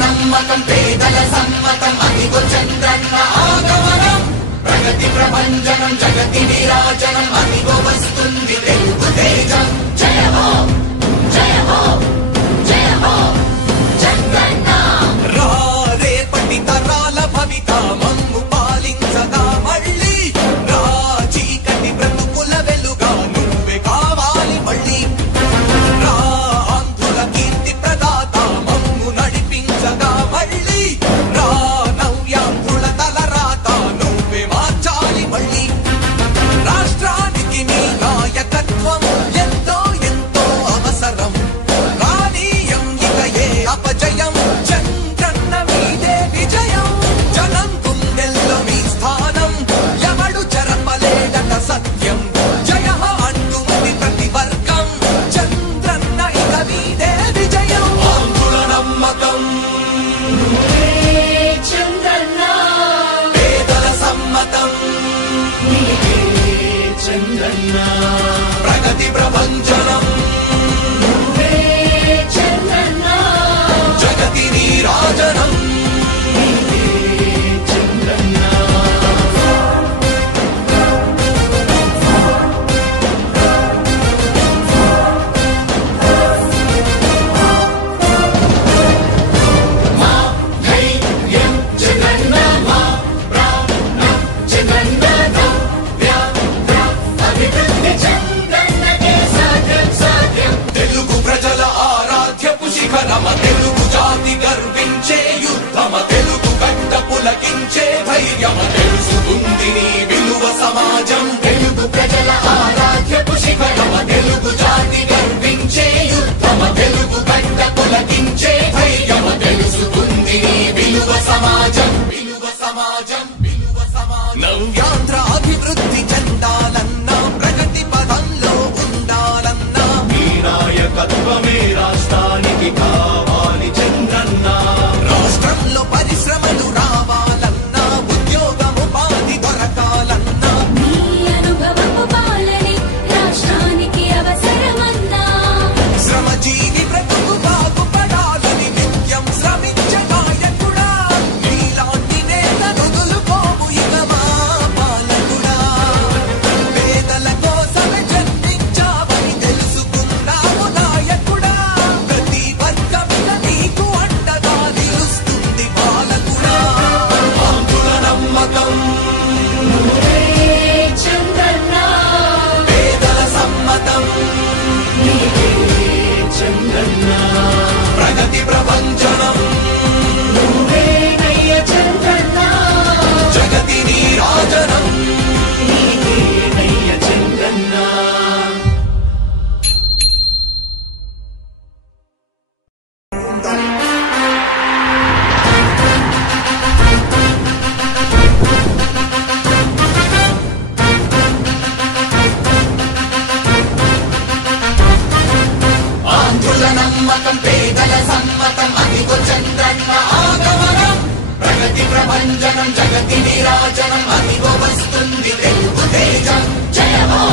నమ్మకం పేదల సమ్మతం అదిగో చంద్రన్న ఆగమనం ప్రగతి ప్రభంజనం జగతి విరాజనం అదిగో వస్తుంది తెలుగు తేజం జయ హో జయ హో జయ హో చంద్రన్న రా రేపటి తరాల భవిత మమ్ము పాలించగా మళ్ళీ రా చీకటి బ్రతుకుల వెలుగా నువ్వే కావాలి మళ్ళీ రా ఆంధ్రుల కీర్తి ప్రదాత మమ్ము నడిపించగా మళ్ళీ రా నవ్యాంధ్రుల తలరాత నువ్వే మార్చాలి మళ్ళీ రాష్ట్రానికి నీ నాయకత్వం ఎంతో ఎంతో అవసరం రానీయం ఇక ఏ అపజయం చంద్రన్న మీదే విజయం జనం గుండెల్లో మీ స్థానం ఎవడు చెరపలేడట సత్యం జయ అంటుంది ప్రతి వర్గం చంద్రన్న ఇక మీదే విజయం ఆంధ్రుల నమ్మకం చంద్రన్న పేదల సమ్మతం చంద్రన్న ప్రగతి ప్రభంజనం చంద్రన్న జగతి నీరాజనం చంద్రన్న మా ధైర్యం చంద్రన్న మా ప్రాణం చంద్రన్న అభివృద్ధి చంద్రన్నకే సాధ్యం సాధ్యం తెలుగు ప్రజల ఆరాధ్యపు శిఖరమ తెలుగు జాతి గర్వించే యుద్ధమ తెలుగు గడ్డ పులకించే ధైర్యమ తెలుసుకుంది నీ విలువ సమాజం తెలుగు ప్రజల ఆరాధ్యపు శిఖరమ తెలుగు జాతి గర్వించే యుద్ధమ తెలుగు గడ్డ పులకించే ధైర్యమ తెలుసుకుంది నీ విలువ సమాజం విలువ సమాజం విలువ సమాజం నవ్యాంధ్ర అభివృద్ధి చెందాలన్నా ప్రగతి పదంలో ఉండాలన్నా మీ నాయకత్వమే రాష్ట్రానికి కావాలి చంద్రన్న రాష్ట్రంలో పరిశ్రమలు రావాలన్నా ఉద్యోగం ఉపాధి దొరకాలన్నా నీ అనుభవపు పాలనే రాష్ట్రానికి అవసరమన్నా శ్రమజీవి బ్రతుకు బాగుపడాలని నిత్యం శ్రమించే నాయకుడా నీలాంటి నేత వదులుకోవు ఇక మా పాలకుడా పేదల కోసమే జన్మించావని తెలుసుకున్నావు నాయకుడా ప్రతి వర్గంగా నీకు అండగా నిలుస్తుంది పాలకుడా ఆంధ్రుల నమ్మకం చంద్రన్న పేదల సమ్మతం చంద్రన్న ప్రగతి ప్రభంజనం నువ్వేనయ్య చంద్రన్న జగతి నీరాజనం నీవేనయ్య చంద్రన్న ఆంధ్రుల నమ్మకం పేదల సమ్మతం అదిగో చంద్రన్న ఆగమనం ప్రగతి ప్రభంజనం జగతి విరాజనం అదిగో వస్తుంది తెలుగు తేజం జయ హో